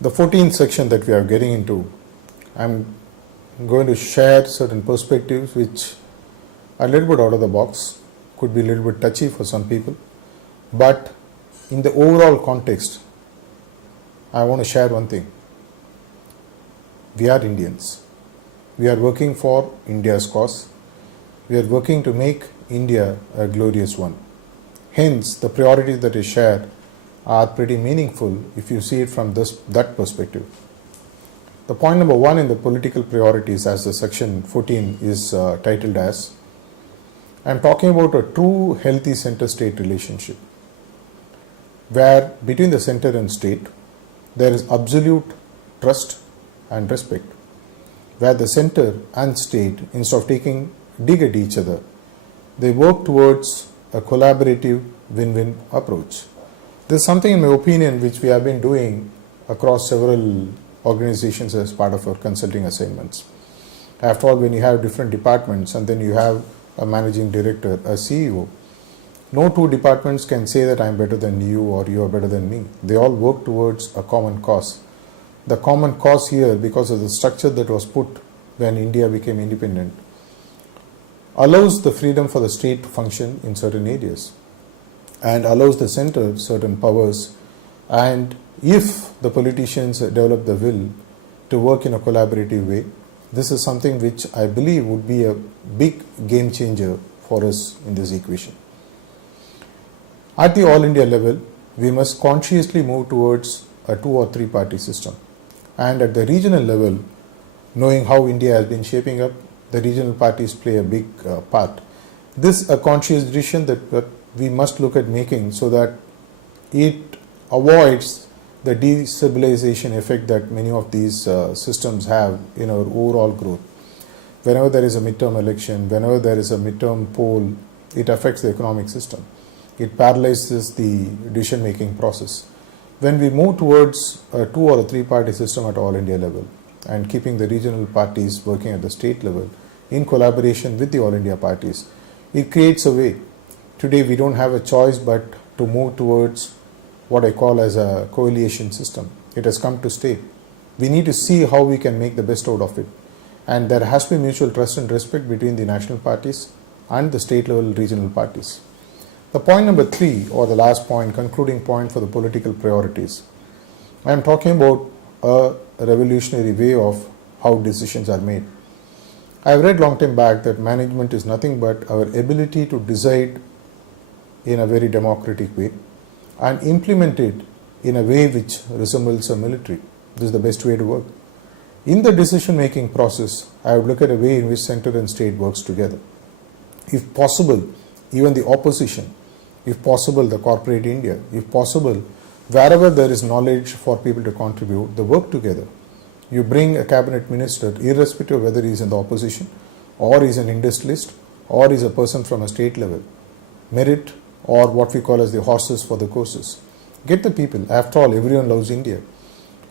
The 14th section that we are getting into, I'm going to share certain perspectives which are a little bit out of the box, could be a little bit touchy for some people, but in the overall context, I want to share one thing. We are Indians. We are working for India's cause. We are working to make India a glorious one. Hence, the priorities that is shared are pretty meaningful if you see it from that perspective. The point number 1 in the political priorities, as the section 14 is titled as, I am talking about a true healthy center-state relationship, where between the center and state there is absolute trust and respect, where the center and state, instead of taking dig at each other, they work towards a collaborative win-win approach. This is something, in my opinion, which we have been doing across several organizations as part of our consulting assignments. After all, when you have different departments and then you have a managing director, a CEO, no two departments can say that I am better than you or you are better than me. They all work towards a common cause. The common cause here, because of the structure that was put when India became independent, allows the freedom for the state to function in certain areas and allows the center certain powers, and if the politicians develop the will to work in a collaborative way, this is something which I believe would be a big game changer for us in this equation. At the all India level, we must consciously move towards a 2 or 3 party system, and at the regional level, knowing how India has been shaping up, the regional parties play a big part. This is a conscious decision that we must look at making so that it avoids the destabilization effect that many of these systems have in our overall growth. Whenever there is a midterm election, whenever there is a midterm poll, it affects the economic system. It paralyzes the decision-making process. When we move towards a 2 or a 3 party system at all India level and keeping the regional parties working at the state level in collaboration with the all India parties, it creates a way. Today we don't have a choice but to move towards what I call as a coalition system. It has come to stay. We need to see how we can make the best out of it. And there has to be mutual trust and respect between the national parties and the state level regional parties. The point number 3, or the last point, concluding point for the political priorities, I am talking about a revolutionary way of how decisions are made. I have read long time back that management is nothing but our ability to decide in a very democratic way and implement it in a way which resembles a military. This is the best way to work. In the decision-making process, I would look at a way in which center and state works together. If possible, even the opposition, if possible, the corporate India, if possible, wherever there is knowledge for people to contribute, they work together. You bring a cabinet minister, irrespective of whether he is in the opposition or he is an industrialist or he is a person from a state level, merit or what we call as the horses for the courses. Get the people. After all, everyone loves India.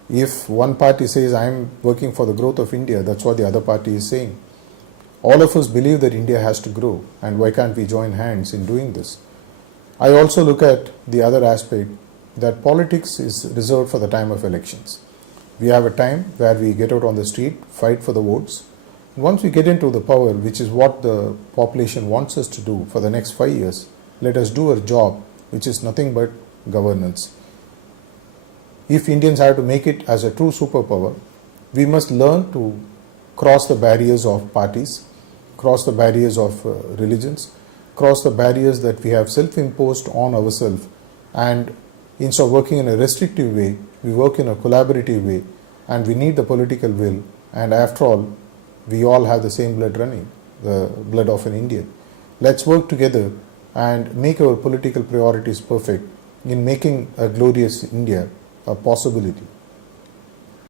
If one party says, I am working for the growth of India, that's what the other party is saying. All of us believe that India has to grow, and why can't we join hands in doing this? I also look at the other aspect, that politics is reserved for the time of elections. We have a time where we get out on the street, fight for the votes. Once we get into the power, which is what the population wants us to do for the next 5 years, let us do our job, which is nothing but governance. If Indians have to make it as a true superpower, we must learn to cross the barriers of parties, cross the barriers of religions, cross the barriers that we have self-imposed on ourselves, and instead of working in a restrictive way, we work in a collaborative way, and we need the political will, and after all, we all have the same blood running, the blood of an Indian. Let's work together and make our political priorities perfect in making a glorious India a possibility.